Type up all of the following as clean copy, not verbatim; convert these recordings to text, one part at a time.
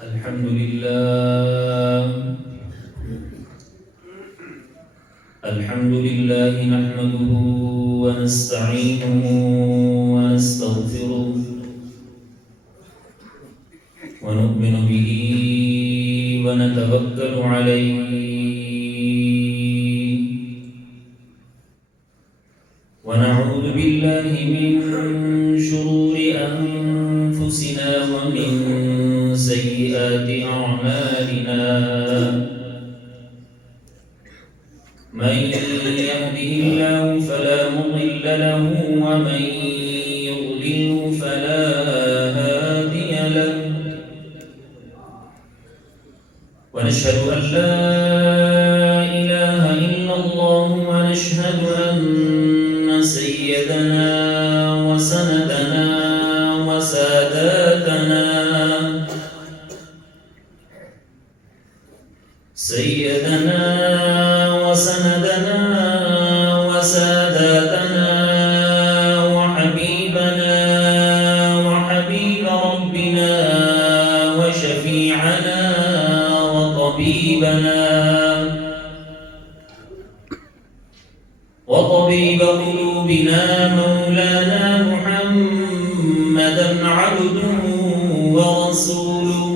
الحمد لله الحمد لله نحمده ونستعينه ونستغفره ونؤمن به ونتوكل عليه ونعوذ بالله من شرور أنفسنا ومن سيئات أعمالنا من يهده الله فلا مضل له ومن يضلله فلا هادي له ونشهد أن لا إله إلا الله ونشهد أن سيدنا وسندنا وساداتنا وحبيبنا وحبيب ربنا وشفيعنا وطبيب قلوبنا مولانا محمدا عبده ورسوله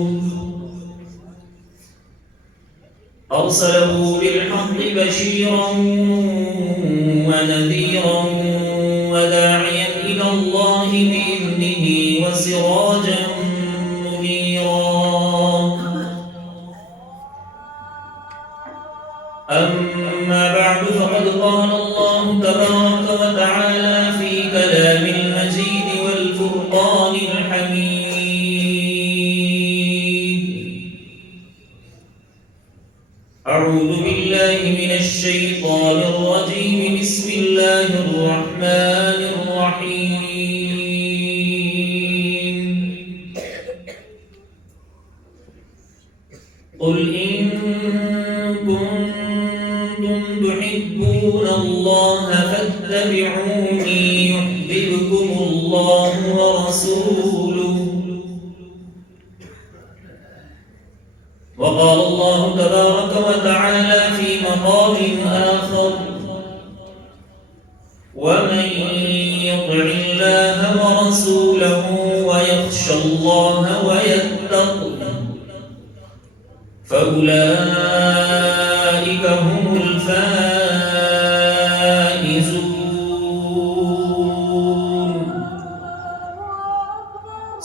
أرسله بالحق بشيرا ونذيرا وداعيا إلى الله بإذنه وسراجا منيرا أما بعد فقد قال الله تبارك وتعالى في كلام المجيد والفرقان الحميد أعوذ بالله من الشيطان الرجيم بسم الله الرحمن الرحيم قل إن كنتم تحبون الله فاتبعوني يحببكم الله ورسوله وقال الله تبارك وتعالى في مقام آخر ومن يطع الله ورسوله ويخشى الله ويتقه فأولئك هم الفائزون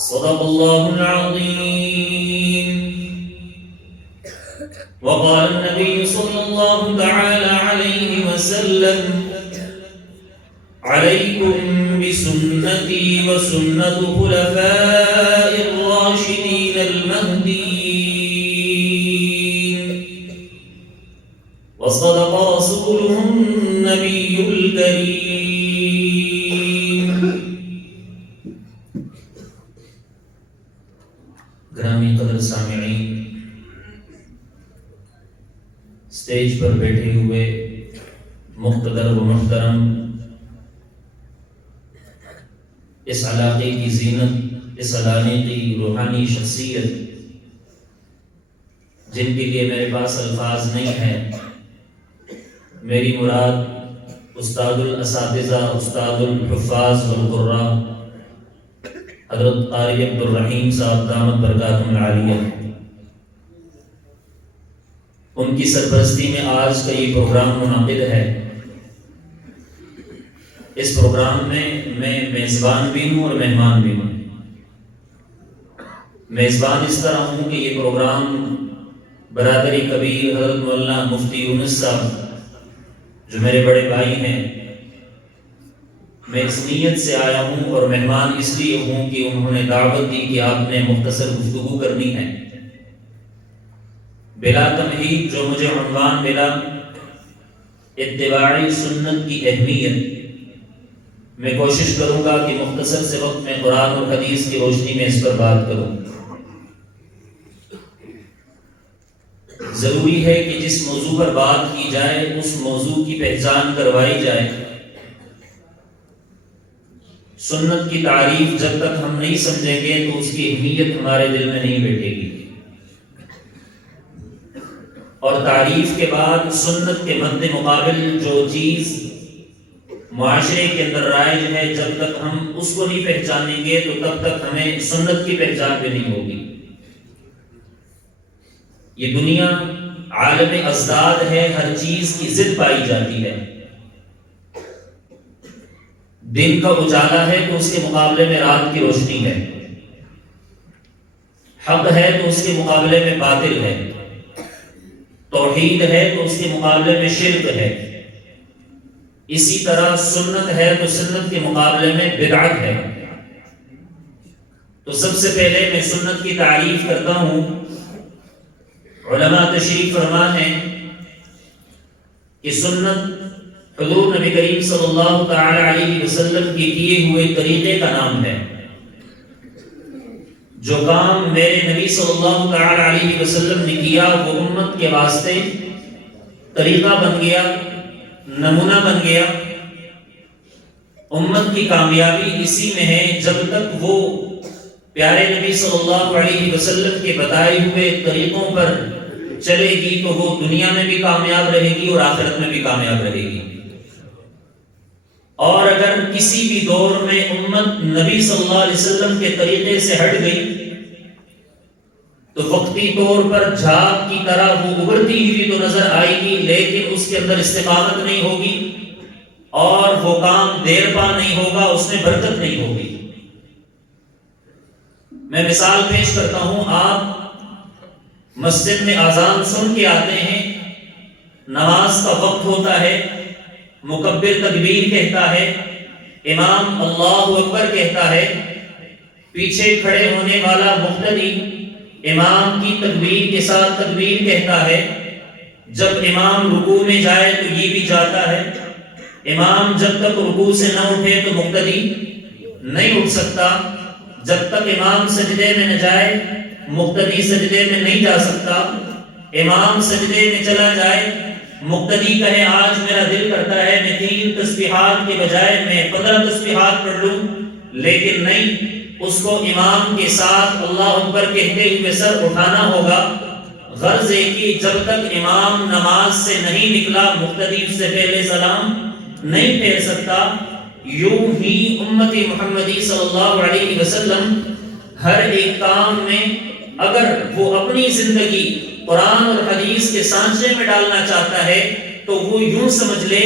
صدق الله العظيم وقال النبي صلى الله تعالى عليه وسلم عليكم بسنتي وسنة خلفاء الراشدين المهديين وصدق رسوله النبي الكريم. گرامی قدر سامعین، اسٹیج پر بیٹھے ہوئے مقتدر و محترم، اس علاقے کی زینت، اس علاقے کی روحانی شخصیت، جن کے لیے میرے پاس الفاظ نہیں ہے، میری مراد استاد الاساتذہ، استاد الحفاظ والقراء حضرت قاری عبدالرحیم صاحب دامت برکاتہم العالیہ، ان کی سرپرستی میں آج کا یہ پروگرام منعقد ہے۔ اس پروگرام میں میں میزبان بھی ہوں اور مہمان بھی ہوں۔ میزبان اس طرح ہوں کہ یہ پروگرام برادری کبیر حضرت مولانا مفتی یونس صاحب جو میرے بڑے بھائی ہیں، میں اس نیت سے آیا ہوں، اور مہمان اس لیے ہوں کہ انہوں نے دعوت دی کہ آپ نے مختصر گفتگو کرنی ہے۔ بلا تمہید جو مجھے عنوان ملا، اتباع سنت کی اہمیت، میں کوشش کروں گا کہ مختصر سے وقت میں قرآن اور حدیث کی روشنی میں اس پر بات کروں۔ ضروری ہے کہ جس موضوع پر بات کی جائے اس موضوع کی پہچان کروائی جائے۔ سنت کی تعریف جب تک ہم نہیں سمجھیں گے تو اس کی اہمیت ہمارے دل میں نہیں بیٹھے گی۔ اور تعریف کے بعد سنت کے مد مقابل جو چیز معاشرے کے اندر رائج ہے، جب تک ہم اس کو نہیں پہچانیں گے تو تب تک ہمیں سنت کی پہچان بھی نہیں ہوگی۔ یہ دنیا عالم ازداد ہے، ہر چیز کی ضد پائی جاتی ہے۔ دن کا اجالا ہے تو اس کے مقابلے میں رات کی روشنی ہے، حق ہے تو اس کے مقابلے میں باطل ہے، توحید ہے تو اس کے مقابلے میں شرک ہے، اسی طرح سنت ہے تو سنت کے مقابلے میں بدعت ہے۔ تو سب سے پہلے میں سنت کی تعریف کرتا ہوں۔ علماء تشریف فرما ہیں کہ سنت حضور نبی کریم صلی اللہ تعالی علیہ وسلم کے کیے ہوئے طریقے کا نام ہے۔ جو کام میرے نبی صلی اللہ تعالی علیہ وسلم نے کیا وہ امت کے واسطے طریقہ بن گیا، نمونہ بن گیا۔ امت کی کامیابی اسی میں ہے، جب تک وہ پیارے نبی صلی اللہ علیہ وسلم کے بتائے ہوئے طریقوں پر چلے گی تو وہ دنیا میں بھی کامیاب رہے گی اور آخرت میں بھی کامیاب رہے گی۔ اور اگر کسی بھی دور میں امت نبی صلی اللہ علیہ وسلم کے طریقے سے ہٹ گئی تو وقتی طور پر جھاگ کی طرح وہ ابھرتی ہوئی تو نظر آئے گی، لیکن اس کے اندر استقامت نہیں ہوگی اور وہ کام دیر پا نہیں ہوگا، اس میں برکت نہیں ہوگی۔ میں مثال پیش کرتا ہوں۔ آپ مسجد میں اذان سن کے آتے ہیں، نماز کا وقت ہوتا ہے، مکبر تکبیر کہتا ہے، امام اللہ اکبر کہتا ہے، پیچھے کھڑے ہونے والا مقتدی امام کی تکبیر کے ساتھ تکبیر کہتا ہے۔ جب امام رکوع میں جائے تو یہ بھی جاتا ہے۔ امام جب تک رکوع سے نہ اٹھے تو مقتدی نہیں اٹھ سکتا۔ جب تک امام سجدے میں نہ جائے مقتدی سجدے میں نہیں جا سکتا۔ امام سجدے میں چلا جائے، مقتدی کہے آج میرا دل کرتا ہے میں 3 تسبیحات کے بجائے میں 15 تسبیحات پڑھ لوں، لیکن نہیں، اس کو امام کے ساتھ اللہ اکبر کہتے ہوئے سر اٹھانا ہوگا۔ غرض ہے کہ جب تک امام نماز سے نہیں نکلا مقتدی اس سے پہلے سلام نہیں پھیر سکتا۔ یوں ہی امت محمدی صلی اللہ علیہ وسلم ہر ایک کام میں اگر وہ اپنی زندگی قرآن اور حدیث کے سانچے میں ڈالنا چاہتا ہے تو وہ یوں سمجھ لے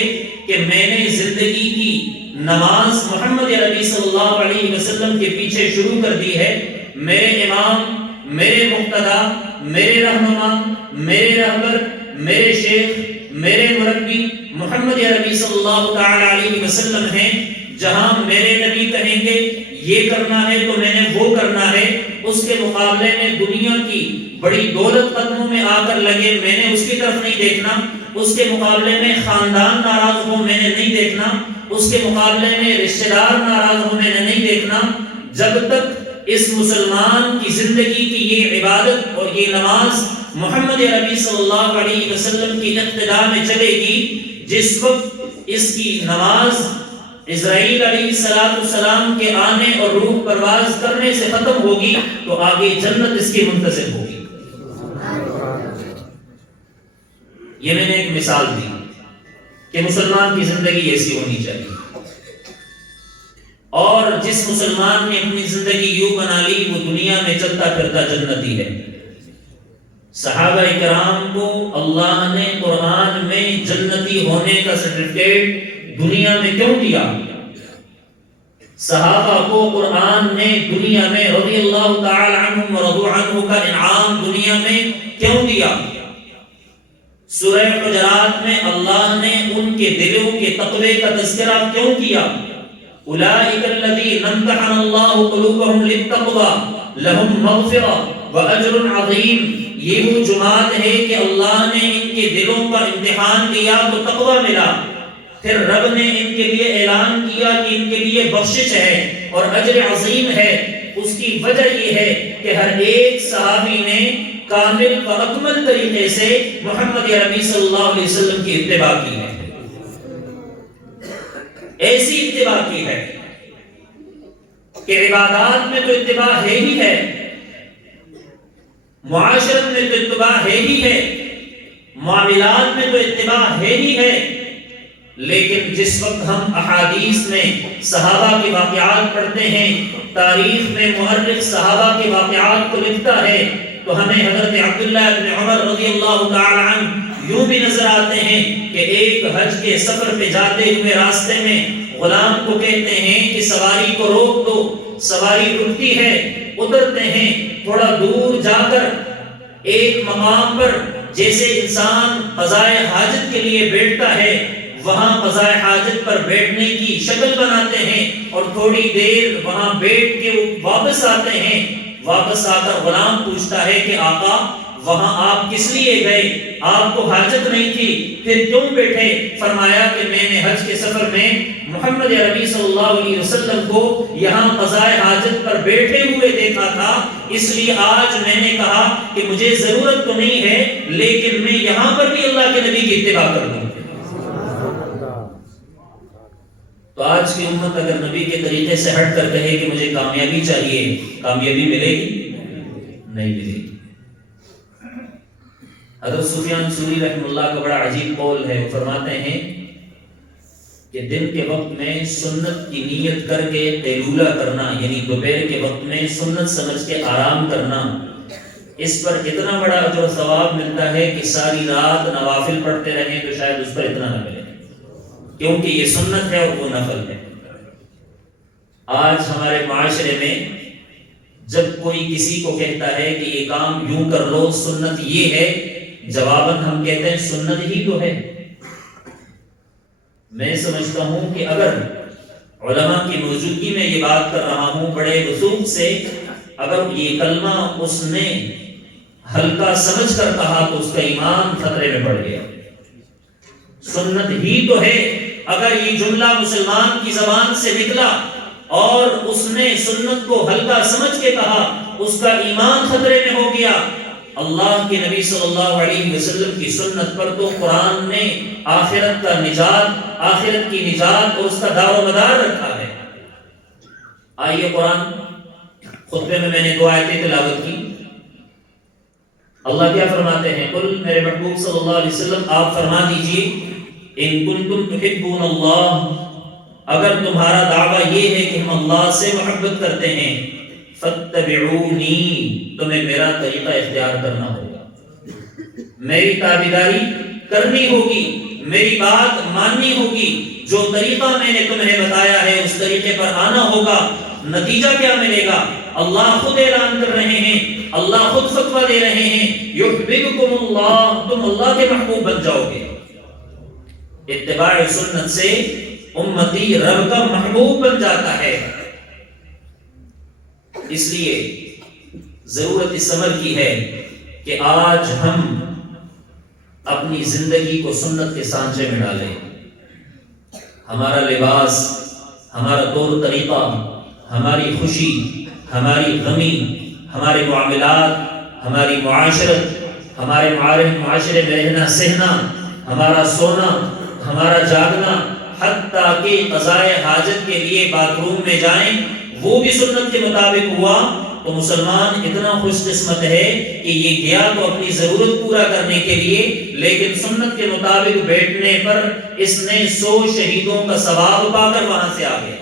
کہ میں نے زندگی کی نماز محمد عربی صلی اللہ علیہ وسلم کے پیچھے شروع کر دی ہے۔ میرے امام، میرے مقتدا، میرے رہنما، میرے رہبر، میرے شیخ، میرے مربی محمد عربی صلی اللہ تعالی علیہ وسلم ہیں۔ جہاں میرے نبی کہیں گے یہ کرنا ہے تو میں نے وہ کرنا ہے۔ اس کے مقابلے میں دنیا کی بڑی دولت قدموں میں آ کر لگے، میں نے اس کی طرف نہیں دیکھنا۔ اس کے مقابلے میں خاندان ناراض ہو، میں نے نہیں دیکھنا۔ اس کے مقابلے میں رشتہ دار ناراض ہو، میں نے نہیں دیکھنا۔ جب تک اس مسلمان کی زندگی کی یہ عبادت اور یہ نماز محمد عربی صلی اللہ علیہ وسلم کی اقتداء میں چلے گی، جس وقت اس کی نماز اسرائیل علیہ السلام کے آنے اور روح پرواز کرنے سے ختم ہوگی تو آگے جنت اس کی منتظر ہوگی۔ یہ میں نے ایک مثال دی کہ مسلمان کی زندگی ایسی ہونی چاہیے، اور جس مسلمان نے اپنی زندگی یوں بنا لی وہ دنیا میں چلتا پھرتا جنتی ہے۔ صحابہ کرام کو اللہ نے قرآن میں جنتی ہونے کا سرٹیفکیٹ دنیا میں کیوں دیا؟ صحابہ کو قرآن نے دنیا میں رضی اللہ تعالی عنہم ورضوا عنہ کا انعام دنیا میں کیوں دیا؟ سورہ حجرات میں اللہ نے ان کے دلوں کے تقوی کا تذکرہ کیوں کیا؟ اولئک الذین امتحن اللہ قلوبہم للتقوی لہم مغفرہ واجر عظیم۔ یہ وہ جماعت ہے کہ اللہ نے ان کے دلوں کا امتحان لیا تو تقوی ملا، پھر رب نے ان کے لیے اعلان کیا کہ ان کے لیے بخشش ہے اور اجر عظیم ہے۔ اس کی وجہ یہ ہے کہ ہر ایک صحابی نے کامل و اکمل طریقے سے محمد عربی صلی اللہ علیہ وسلم کی اتباع کی ہے، ایسی اتباع کی ہے کہ عبادات میں تو اتباع ہے ہی ہے، معاشرت میں تو اتباع ہے ہی ہے، معاملات میں تو اتباع ہے ہی ہے، لیکن جس وقت ہم احادیث میں صحابہ کے واقعات پڑھتے ہیں، تاریخ میں مؤرخ صحابہ کے واقعات کو لکھتا ہے، تو ہمیں حضرت عبداللہ بن عمر رضی اللہ تعالی عنہ یوں بھی نظر آتے ہیں کہ ایک حج کے سفر پہ جاتے ہوئے راستے میں غلام کو کہتے ہیں کہ سواری کو روک دو، سواری رکتی ہے، اترتے ہیں، تھوڑا دور جا کر ایک مقام پر جیسے انسان قضائے حاجت کے لیے بیٹھتا ہے، وہاں قضائے حاجت پر بیٹھنے کی شکل بناتے ہیں اور تھوڑی دیر وہاں بیٹھ کے واپس آتے ہیں۔ واپس آ کر غلام پوچھتا ہے کہ آقا وہاں آپ کس لیے گئے؟ آپ کو حاجت نہیں تھی، پھر کیوں بیٹھے؟ فرمایا کہ میں نے حج کے سفر میں محمد عربی صلی اللہ علیہ وسلم کو یہاں قضائے حاجت پر بیٹھے ہوئے دیکھا تھا، اس لیے آج میں نے کہا کہ مجھے ضرورت تو نہیں ہے لیکن میں یہاں پر بھی اللہ کے نبی کی اتباع کر لوں۔ تو آج کی امت اگر نبی کے طریقے سے ہٹ کر کہے کہ مجھے کامیابی چاہیے، کامیابی ملے گی؟ نہیں ملے گی۔ حضرت سفیان ثوری رحمہ اللہ کا بڑا عجیب قول ہے، وہ فرماتے ہیں کہ دن کے وقت میں سنت کی نیت کر کے قیلولہ کرنا، یعنی دوپہر کے وقت میں سنت سمجھ کے آرام کرنا، اس پر اتنا بڑا اجر و ثواب ملتا ہے کہ ساری رات نوافل پڑھتے رہیں تو شاید اس پر اتنا نہ ملے، کیونکہ یہ سنت ہے اور وہ نفل ہے۔ آج ہمارے معاشرے میں جب کوئی کسی کو کہتا ہے کہ یہ کام یوں کر لو، سنت یہ ہے، جواباً ہم کہتے ہیں سنت ہی تو ہے۔ میں سمجھتا ہوں کہ اگر علماء کی موجودگی میں یہ بات کر رہا ہوں بڑے وضوح سے، اگر یہ کلمہ اس نے ہلکا سمجھ کر کہا تو اس کا ایمان خطرے میں پڑ گیا۔ سنت ہی تو ہے، اگر یہ جملہ مسلمان کی زبان سے نکلا اور اس نے سنت کو ہلکا سمجھ کے کہا، اس کا ایمان خطرے میں ہو گیا۔ اللہ کے نبی صلی اللہ علیہ وسلم کی سنت پر تو قرآن نے آخرت کا نجات، آخرت کی نجات اور اس کا دار و مدار رکھا ہے۔ آئیے قرآن خطبے میں نے 2 آیتیں تلاوت کی۔ اللہ کیا فرماتے ہیں؟ قل، میرے محبوب صلی اللہ علیہ وسلم آپ فرما دیجئے، ان کنتم تحبون اللہ، اگر تمہارا دعویٰ یہ ہے کہ ہم اللہ سے محبت کرتے ہیں، فاتبعونی، تمہیں میرا طریقہ اختیار کرنا ہوگا، میری تابعداری کرنی ہوگی، میری بات ماننی ہوگی، جو طریقہ میں نے تمہیں بتایا ہے اس طریقے پر آنا ہوگا۔ نتیجہ کیا ملے گا؟ اللہ خود اعلان کر رہے ہیں، اللہ خود فتویٰ دے رہے ہیں، یحببکم اللہ، تم اللہ کے محبوب بن جاؤ گے۔ اتباع سنت سے امتی رب کا محبوب بن جاتا ہے۔ اس لیے ضرورت اس عمل کی ہے کہ آج ہم اپنی زندگی کو سنت کے سانچے میں ڈالیں۔ ہمارا لباس، ہمارا طور طریقہ، ہماری خوشی، ہماری غمی، ہمارے معاملات، ہماری معاشرت، ہمارے معاشرے میں رہنا سہنا، ہمارا سونا، ہمارا جاگنا، حتیٰ کہ قضائے حاجت کے لیے باتھ روم میں جائیں وہ بھی سنت کے مطابق ہوا، تو مسلمان اتنا خوش قسمت ہے کہ یہ گیا تو اپنی ضرورت پورا کرنے کے لیے، لیکن سنت کے مطابق بیٹھنے پر اس نے 100 شہیدوں کا ثواب پا کر وہاں سے آ گیا۔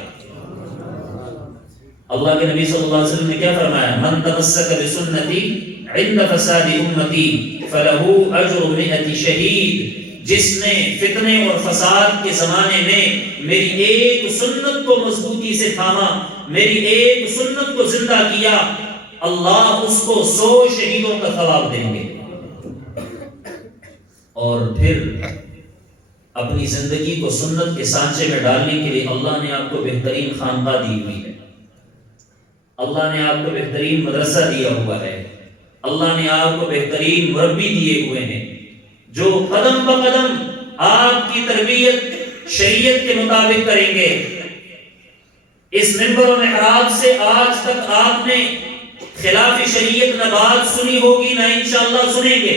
اللہ کے نبی صلی اللہ علیہ وسلم نے کیا فرمایا؟ من تمسک بسنتی عند فساد امتی فلہ اجر 100 شہید، جس نے فتنے اور فساد کے زمانے میں میری ایک سنت کو مضبوطی سے تھاما، میری ایک سنت کو زندہ کیا، اللہ اس کو 100 شہیدوں کا ثواب دیں گے۔ اور پھر اپنی زندگی کو سنت کے سانچے میں ڈالنے کے لیے اللہ نے آپ کو بہترین خانقاہ دی ہوئی ہے، اللہ نے آپ کو بہترین مدرسہ دیا ہوا ہے، اللہ نے آپ کو بہترین مربی دیے ہوئے ہیں جو قدم بقدم آپ کی تربیت شریعت کے مطابق کریں گے۔ اس منبر و محراب سے آج تک آپ نے خلاف شریعت نہ بات سنی ہوگی نہ انشاءاللہ سنیں گے۔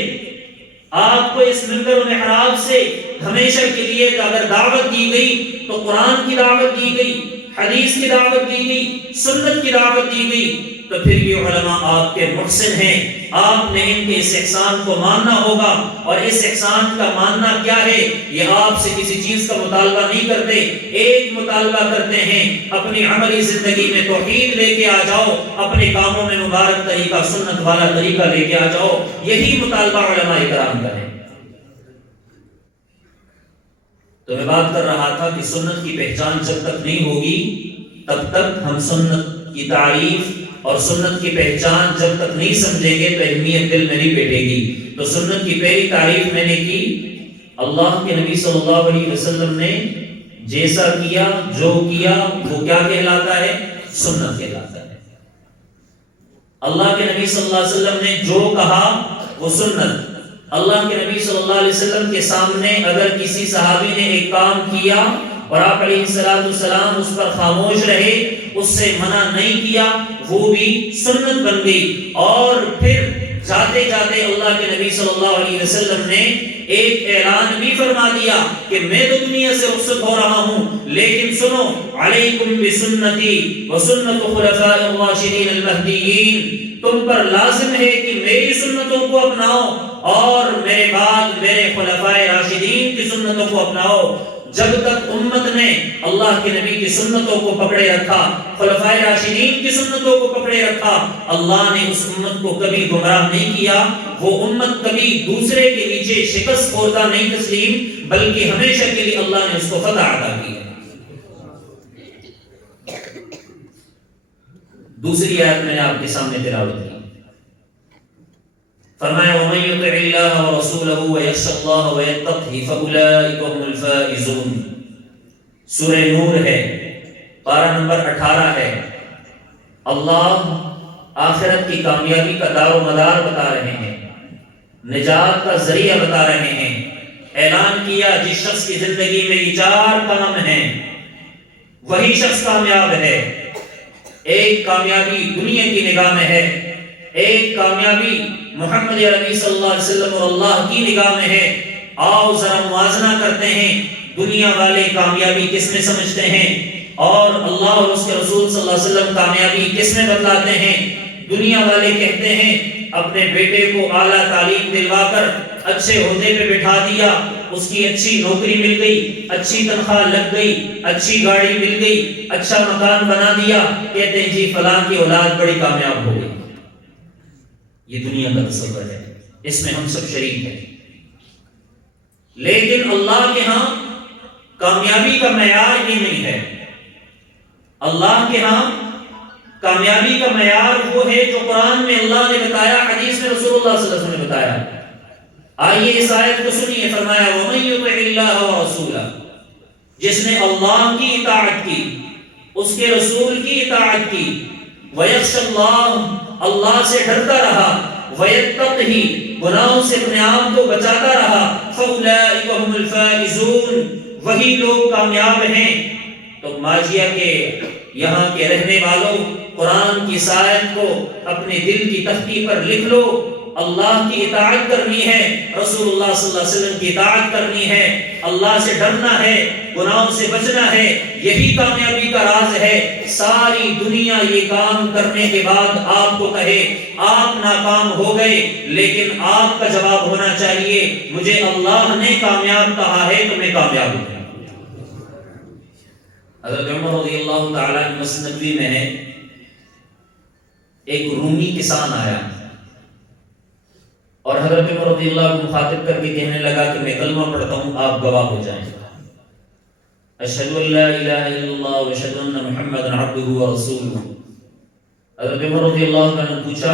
آپ کو اس منبر و محراب سے ہمیشہ کے لیے اگر دعوت دی گئی تو قرآن کی دعوت دی گئی، حدیث کی دعوت دی گئی، سنت کی دعوت دی گئی۔ تو پھر یہ علماء آپ کے محسن ہیں، آپ نے ان کے اس احسان کو ماننا ہوگا۔ اور اس احسان کا ماننا کیا ہے؟ یہ آپ سے کسی چیز کا مطالبہ نہیں کرتے، ایک مطالبہ کرتے ہیں، اپنی عملی زندگی میں توحید لے کے آ جاؤ، اپنے کاموں میں مبارک طریقہ سنت والا طریقہ لے کے آ جاؤ، یہی مطالبہ علماء کرام کا ہے۔ تو میں بات کر رہا تھا کہ سنت کی پہچان جب تک نہیں ہوگی تب تک ہم سنت کی تعریف اور سنت کی پہچان جب تک نہیں سمجھیں گے تو اہمیت دل میں نہیں بیٹھے گی۔ تو سنت کی پہلی تعریف میں نے کی، اللہ کے نبی صلی اللہ علیہ وسلم نے جیسا کیا، جو کیا، وہ کیا کہلاتا ہے؟ سنت کہلاتا ہے۔ اللہ کے نبی صلی اللہ علیہ وسلم نے جو کہا وہ سنت۔ اللہ کے نبی صلی اللہ علیہ وسلم کے سامنے اگر کسی صحابی نے ایک کام کیا اور آپ علیہ السلام اس پر خاموش رہے، اس سے منع نہیں کیا، وہ بھی سنت بن گئی۔ اور پھر جاتے جاتے اللہ کے نبی صلی اللہ علیہ وسلم نے ایک اعلان بھی فرما دیا کہ میں تو دنیا سے رخصت ہو رہا ہوں، لیکن سنو، علیکم بسنتی وسنت خلفاء الراشدین المہدیین، تم پر لازم ہے کہ میری سنتوں کو اپناؤ اور میرے بعد میرے خلفاء راشدین کی سنتوں کو اپناؤ۔ جب تک امت نے اللہ کے نبی کی سنتوں کو پکڑے رکھا، خلفاء راشدین کی سنتوں کو پکڑے رکھا، اللہ نے اس امت کو کبھی گمراہ نہیں کیا، وہ امت کبھی دوسرے کے نیچے شکست خوردہ نہیں تسلیم، بلکہ ہمیشہ کے لیے اللہ نے اس کو فتح عطا کی۔ دوسری آیت میں نے آپ کے سامنے تلاوت کی، فرمایا وَمَن يُطِعِ اللَّهَ وَرَسُولَهُ وَيَخْشَ اللَّهَ وَيَتَّقْهِ فَأُولَٰئِكَ هُمُ الْفَائِزُونَ۔ سورہ نور ہے، پارہ نمبر 18 ہے۔ اللہ آخرت کی کامیابی کا دار و مدار بتا رہے ہیں، نجات کا ذریعہ بتا رہے ہیں۔ اعلان کیا جس شخص کی زندگی میں یہ 4 کام ہیں وہی شخص کامیاب ہے۔ ایک کامیابی دنیا کی نگاہ میں ہے، ایک کامیابی محمد عربی صلی اللہ علیہ وسلم اور اللہ کی نگاہ میں ہے۔ آؤ ذرا موازنہ کرتے ہیں، دنیا والے کامیابی کس میں سمجھتے ہیں اور اللہ اور اس کے رسول صلی اللہ علیہ وسلم کامیابی کس میں بتلاتے ہیں۔ دنیا والے کہتے ہیں اپنے بیٹے کو اعلیٰ تعلیم دلوا کر اچھے عہدے پہ بٹھا دیا، اس کی اچھی نوکری مل گئی، اچھی تنخواہ لگ گئی، اچھی گاڑی مل گئی، اچھا مکان بنا دیا، کہتے ہیں جی فلاں کی اولاد بڑی کامیاب ہو گئی۔ یہ دنیا کا تصور ہے، اس میں ہم سب شریک ہیں۔ لیکن اللہ کے ہاں کامیابی کا معیار یہ نہیں ہے۔ اللہ کے ہاں کامیابی کا معیار وہ ہے جو قرآن میں اللہ نے بتایا، حدیث میں رسول اللہ صلی اللہ علیہ وسلم نے بتایا۔ آئیے اس آیت کو سنیے، فرمایا وَمَن يُطِعِ اللَّهَ وَرَسُولَهُ، جس نے اللہ کی اطاعت کی، اس کے رسول کی اطاعت کی، وَيَخْشَ اللَّهَ، اللہ سے ڈرتا رہا، وَيَتَّقْهِ، گناہوں سے اپنے آپ کو بچاتا رہا، فَأُولَٰئِكَ هُمُ الْفَائِزُونَ، وہی لوگ کامیاب ہیں۔ تو ماجیہ کے یہاں کے رہنے والوں، قرآن کی آیت کو اپنے دل کی تختی پر لکھ لو۔ اللہ کی اطاعت کرنی ہے، رسول اللہ صلی اللہ علیہ وسلم کی اطاعت کرنی ہے، اللہ سے ڈرنا ہے، گناہوں سے بچنا ہے، یہی کامیابی کا راز ہے۔ ساری دنیا یہ کام کرنے کے بعد آپ کو کہے آپ ناکام ہو گئے، لیکن آپ کا جواب ہونا چاہیے مجھے اللہ نے کامیاب کہا ہے تو میں کامیاب ہوں۔ حضرت عمر رضی اللہ تعالیٰ عنہ مسند میں ہے، ایک رومی کسان آیا اور حضرت عمر رضی اللہ کو مخاطب کر کے کہنے لگا کہ میں کلمہ پڑھتا ہوں، آپ گواہ ہو جائیں، اشہد ان لا الہ الا اللہ و اشہد ان محمدا عبدہ و رسولہ۔ حضرت عمر رضی اللہ عنہ نے پوچھا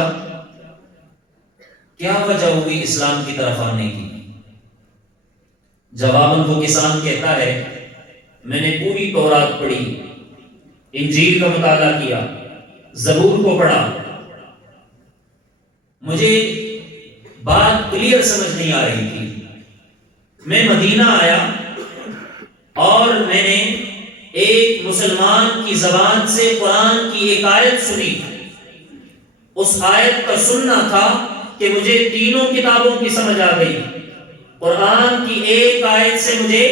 کیا وجہ ہوئی اسلام کی طرف آنے کی؟ جواباً وہ کسان کہتا ہے میں نے پوری تورات پڑھی، انجیل کا مطالعہ کیا، زبور کو پڑھا، مجھے بات کلیئر سمجھ نہیں آ رہی تھی۔ میں مدینہ آیا اور میں نے ایک مسلمان کی زبان سے قرآن کی ایک آیت سنی، اس آیت کا سننا تھا کہ مجھے تینوں کتابوں کی سمجھ آ گئی۔ قرآن کی ایک آیت سے مجھے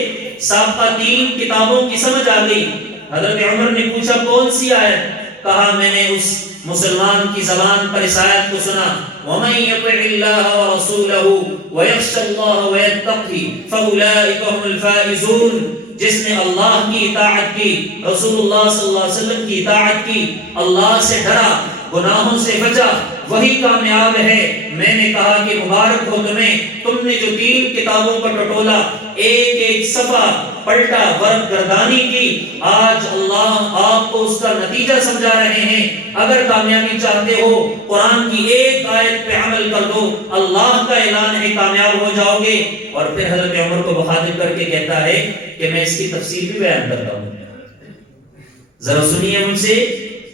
سابقہ 3 کتابوں کی سمجھ آ گئی۔ حضرت عمر نے پوچھا کون سی آیت؟ کہا میں نے اس مسلمان کی زبان پر اس آیت کو سنا وَمَن يُطِعِ اللَّهَ وَرَسُولَهُ وَيَخْشَ اللَّهَ وَيَتَّقْهِ فَأُولَٰئِكَ هُمُ الْفَائِزُونَ، جس نے اللہ کی اطاعت کی، رسول اللہ صلی اللہ علیہ وسلم کی اطاعت کی، اللہ سے ڈرا، گناہوں سے بچا، وہی کامیاب ہے۔ میں نے کہا کہ مبارک ہو تمہیں، تم نے جو 3 کتابوں پر ٹٹولا، ایک ایک صفحہ پلٹا، ورق گردانی کی، آج اللہ آپ کو اس کا نتیجہ سمجھا رہے ہیں۔ اگر کامیابی چاہتے ہو قرآن کی ایک آیت پہ عمل کر دو، اللہ کا اعلان ہے کامیاب ہو جاؤ گے۔ اور پھر حضرت عمر کو مخاطب کر کے کہتا ہے کہ میں اس کی تفسیر بھی بیان کرتا ہوں، ذرا سنیے مجھ سے،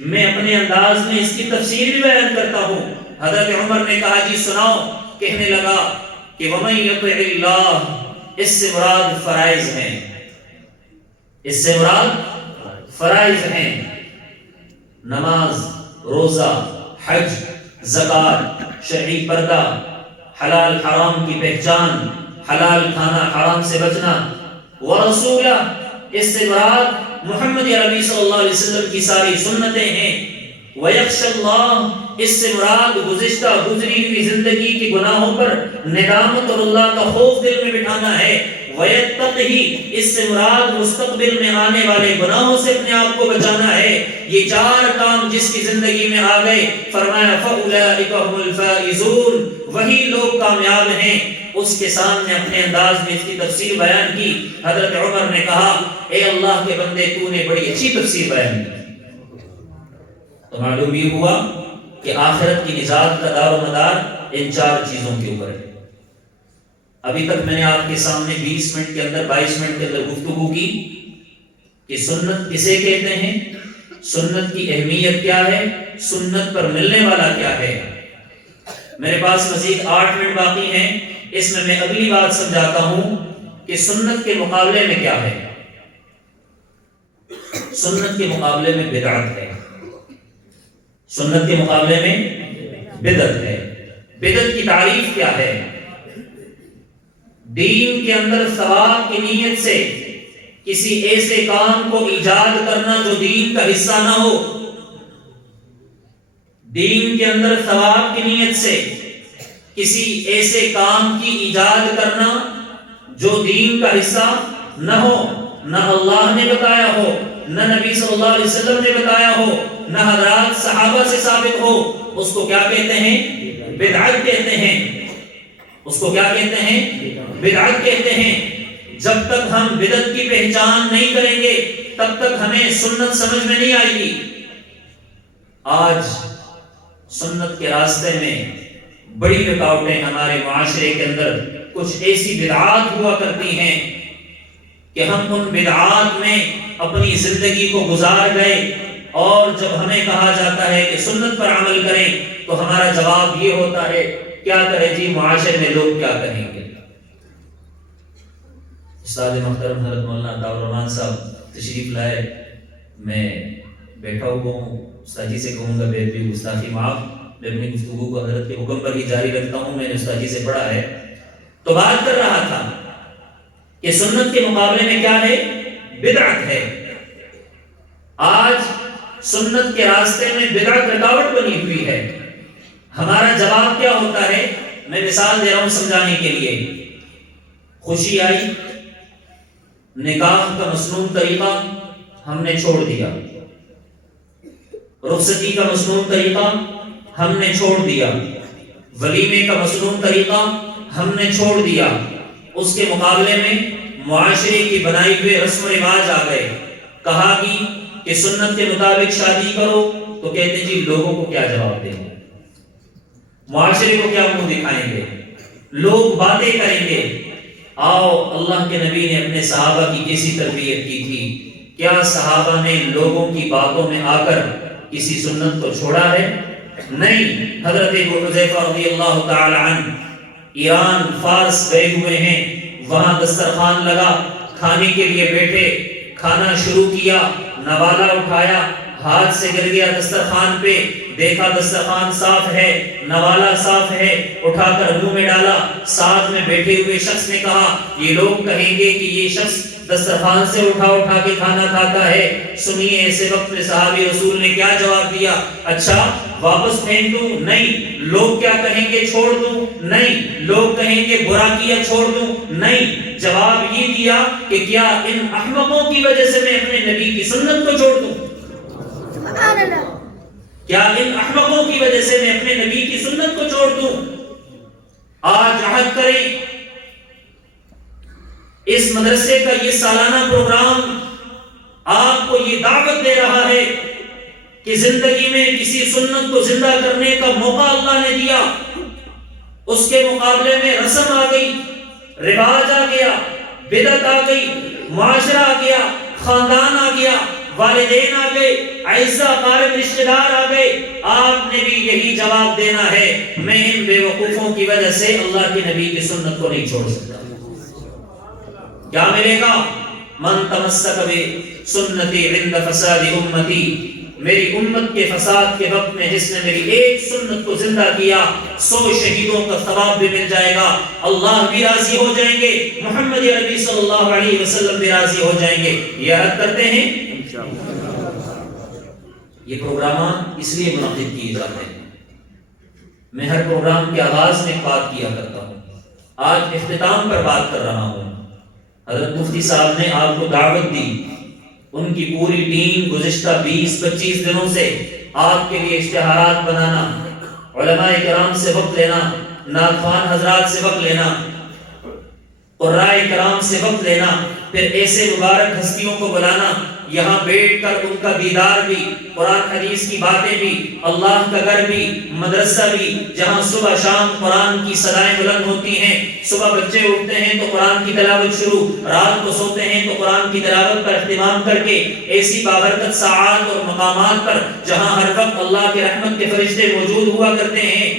میں اپنے انداز میں اس کی تفسیر بھی بیان کرتا ہوں۔ حضرت عمر نے کہا جی سناؤ، کہنے لگا کہ وَمَن يُطِعِ اللَّهَ، اس سے مراد فرائض ہیں، اس سے مراد فرائض ہیں، نماز، روزہ، حج، زکوٰۃ، شرعی پردہ، حلال حرام کی پہچان، حلال کھانا حرام سے بچنا، ورسولہ، اس سے مراد محمد عربی صلی اللہ علیہ وسلم کی ساری سنتیں ہیں، وَيَخْشَ اللَّهَ، اس سے مراد گزشتہ گزری ہوئی زندگی کے گناہوں پر ندامت اور اللہ کا خوف دل میں بٹھانا ہے، وَيَتَّقِهِ، اس سے مراد مستقبل میں آنے والے گناہوں سے اپنے آپ کو بچانا ہے۔ یہ 4 کام جس کی زندگی میں آ گئے، فرمایا فَأُولَٰئِكَ هُمُ الْفَائِزُونَ، وہی لوگ کامیاب ہیں۔ اس کے سامنے اپنے انداز میں اس کی تفسیر بیان کی۔ حضرت عمر نے کہا اے اللہ کے بندے، تو نے بڑی اچھی تفسیر بیان کی۔ تو معلوم یہ ہوا کہ آخرت کی نجات کا دار و مدار ان 4 چیزوں کے اوپر ہے۔ ابھی تک میں نے آپ کے سامنے 20 منٹ کے اندر 22 منٹ کے اندر گفتگو کی کہ سنت کسے کہتے ہیں، سنت کی اہمیت کیا ہے، سنت پر ملنے والا کیا ہے۔ میرے پاس مزید 8 منٹ باقی ہیں، اس میں اگلی بات سمجھاتا ہوں کہ سنت کے مقابلے میں کیا ہے۔ سنت کے مقابلے میں بدعت ہے، سنت کے مقابلے میں بدعت ہے۔ بدعت کی تعریف کیا ہے؟ دین کے اندر ثواب کی نیت سے کسی ایسے کام کو ایجاد کرنا جو دین کا حصہ نہ ہو، دین کے اندر ثواب کی نیت سے کسی ایسے کام کی ایجاد کرنا جو دین کا حصہ نہ ہو، نہ اللہ نے بتایا ہو، نہ نبی صلی اللہ علیہ وسلم نے بتایا ہو، نہ حضرات صحابہ سے ثابت ہو، اس کو کیا کہتے ہیں؟ بدعت کہتے ہیں۔ اس کو کیا کہتے ہیں؟ بدعت کہتے ہیں۔ جب تک ہم بدعت کی پہچان نہیں کریں گے تب تک ہمیں سنت سمجھ میں نہیں آئے گی۔ آج سنت کے راستے میں بڑی رکاوٹیں ہمارے معاشرے کے اندر کچھ ایسی بدعات ہوا کرتی ہیں کہ ہم ان بدعات میں اپنی زندگی کو گزار گئے، اور جب ہمیں کہا جاتا ہے کہ سنت پر عمل کریں تو ہمارا جواب یہ ہوتا ہے کیا کرے جی، معاشرے میں لوگ کیا کہیں گے۔ استاد محترم حضرت مولانا عطاء الرحمان صاحب تشریف لائے، میں بیٹھا ہوا ہوں، استاد جی سے کہوں گا بے ادبی گستاخی معاف، میں اپنی گفتگو کو حضرت کے حکم پر ہی جاری رکھتا ہوں، میں نے استاد جی سے پڑھا ہے۔ تو بات کر رہا تھا کہ سنت کے مقابلے میں کیا ہے؟ بدعت ہے۔ آج سنت کے راستے میں بدعت رکاوٹ بنی ہوئی ہے۔ ہمارا جواب کیا ہوتا ہے؟ میں مثال دے رہا ہوں سمجھانے کے لیے۔ خوشی آئی، نکاح کا مسنون طریقہ ہم نے چھوڑ دیا، رخصتی کا مسنون طریقہ ہم نے چھوڑ دیا، ولیمے کا مسنون طریقہ ہم نے چھوڑ دیا۔ اس کے مقابلے میں معاشرے کی بنائی ہوئے رسم و رواج آ گئے۔ کہا کہ سنت کے مطابق شادی کرو تو کہتے جی لوگوں کو کیا جواب دیں گے، معاشرے کو کیا منہ دکھائیں گے، لوگ باتیں کریں گے۔ آؤ، اللہ کے نبی نے اپنے صحابہ کی کیسی تربیت کی تھی؟ کیا صحابہ نے لوگوں کی باتوں میں آ کر کسی سنت کو چھوڑا ہے؟ نہیں۔ حضرت ابو حذیفہ رضی اللہ تعالی عنہ ایران فارس گئے ہوئے ہیں، وہاں دسترخوان لگا، کھانے کے لیے بیٹھے، کھانا شروع کیا، نوالا اٹھایا، ہاتھ سے گر گیا دسترخوان پہ، دیکھا دسترخوان صاف ہے، نوالا صاف ہے، اٹھا کر منہ میں ڈالا، ساتھ میں بیٹھے ہوئے شخص نے کہا یہ لوگ کہیں گے کہ یہ شخص دسترخوان سے اٹھا کے کھانا کھاتا ہے۔ سنیے ایسے وقت میں صحابی رسول نے کیا جواب دیا؟ اچھا واپس پھینک دوں؟ نہیں۔ لوگ کیا کہیں گے؟ چھوڑ دوں؟ نہیں۔ لوگ کہیں گے برا کیا چھوڑ دوں؟ نہیں۔ جواب یہ دیا کہ کیا ان احمقوں کی وجہ سے میں اپنے نبی کی سنت کو چھوڑ دوں؟ سبحان اللہ۔ کیا ان احمقوں کی وجہ سے میں اپنے نبی کی سنت کو چھوڑ دوں؟ آج عہد کریں، اس مدرسے کا یہ سالانہ پروگرام آپ کو یہ دعوت دے رہا ہے کہ زندگی میں کسی سنت کو زندہ کرنے کا موقع اللہ نے دیا، اس کے مقابلے میں رسم آ گئی، رواج آ گیا، بدعت آ گئی، معاشرہ آ گیا، خاندان آ گیا، والدین آ گئے، اعزا قارب رشتہ دار آ گئے۔ آپ نے بھی یہی جواب دینا ہے، میں ان بے وقوفوں کی وجہ سے اللہ کے نبی کی سنت کو نہیں چھوڑ سکتا۔ کیا ملے گا؟ من تمسک بسنتی عند فساد امتی، میری امت کے فساد کے وقت میں جس نے میری ایک سنت کو زندہ کیا 100 شہیدوں کا ثواب بھی مل جائے گا، اللہ بھی راضی ہو جائیں گے، محمد عربی صلی اللہ علیہ وسلم بھی راضی ہو جائیں گے۔ یہ عہد کرتے ہیں۔ یہ پروگرامات اس لیے منعقد کیے جاتے ہیں، میں ہر پروگرام کے آغاز میں بات کیا کرتا ہوں، آج اختتام پر بات کر رہا ہوں۔ حضرت مفتی صاحب نے آپ کو دعوت دی، ان کی پوری ٹیم گزشتہ 20-25 دنوں سے آپ کے لیے اشتہارات بنانا، علماء کرام سے وقت لینا، نعتخوان حضرات سے وقت لینا، قرائے کرام سے وقت لینا، پھر ایسے مبارک ہستیوں کو بلانا، یہاں بیٹھ کر ان کا دیدار بھی، قرآن حدیث کی باتیں بھی، اللہ کا گھر بھی، مدرسہ بھی، جہاں صبح شام قرآن کی صدائیں بلند ہوتی ہیں، صبح بچے اٹھتے ہیں تو قرآن کی تلاوت شروع، رات کو سوتے ہیں تو قرآن کی تلاوت پر اہتمام کر کے ایسی بابرکت ساعات اور مقامات پر جہاں ہر وقت اللہ کے رحمت کے فرشتے موجود ہوا کرتے ہیں۔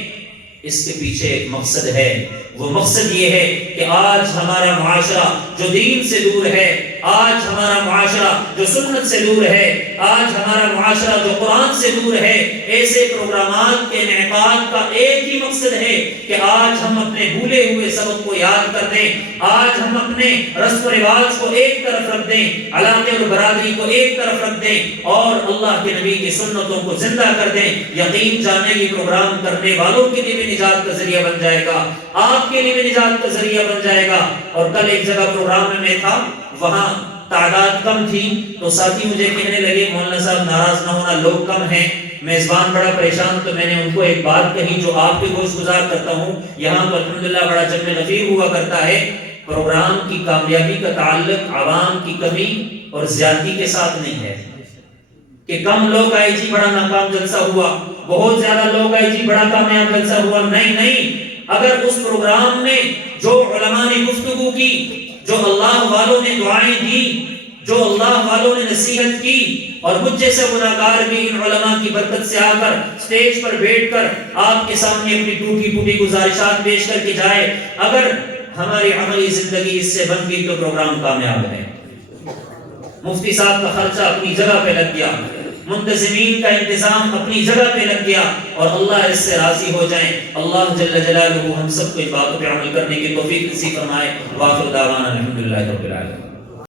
اس کے پیچھے ایک مقصد ہے، وہ مقصد یہ ہے کہ آج ہمارا معاشرہ جو دین سے دور ہے، آج ہمارا معاشرہ جو سنت سے دور ہے، آج ہمارا معاشرہ جو قرآن سے دور ہے، ایسے پروگرامات کے انعقاد کا ایک ہی مقصد ہے کہ آج ہم اپنے بھولے ہوئے سبق کو یاد کر دیں، آج ہم اپنے رسم و رواج کو ایک طرف رکھ دیں، علاقے اور برادری کو ایک طرف رکھ دیں اور اللہ کے نبی کی سنتوں کو زندہ کر دیں۔ یقین جانے یہ پروگرام کرنے والوں کے لیے بھی نجات کا ذریعہ بن جائے گا، آپ کے لیے بھی نجات کا ذریعہ بن جائے گا۔ اور کل ایک جگہ پروگرام میں تھا، وہاں تعداد کم تھی تو ساتھی مجھے کہنے لگے مولانا صاحب ناراض نہ ہونا، لوگ کم ہیں، میزبان بڑا پریشان، تو میں نے ان کو ایک بات کہی جو آپ کے گوش گزار کرتا ہوں، یہاں تو الحمدللہ بڑا جم غفیر ہوا کرتا ہے، پروگرام کی کامیابی کا تعلق عوام کی کمی اور زیادتی کے ساتھ نہیں ہے کہ کم لوگ آئے جی بڑا ناکام جلسہ ہوا، بہت زیادہ لوگ آئے جی بڑا کامیاب جلسہ ہوا، نہیں۔ اگر اس پروگرام میں جو علماء نے گفتگو کی، جو اللہ والوں نے دعائیں دی، جو اللہ والوں نے نصیحت کی، اور مجھ جیسے گناہگار بھی ان علماء کی برکت سے آ کر سٹیج پر بیٹھ کر آپ کے سامنے اپنی ٹوٹی گزارشات پیش کر کے جائے، اگر ہماری عملی زندگی اس سے بن گئی تو پروگرام کامیاب ہے۔ مفتی صاحب کا خرچہ اپنی جگہ پہ لگ گیا، منتظمین کا انتظام اپنی جگہ پہ لگ گیا، اور اللہ اس سے راضی ہو جائیں۔ اللہ جل جلالہ ہم سب کو اس بات پہ عمل کرنے کی توفیق نصیب فرمائے۔ وآخر دعوانا الحمدللہ رب العالمین۔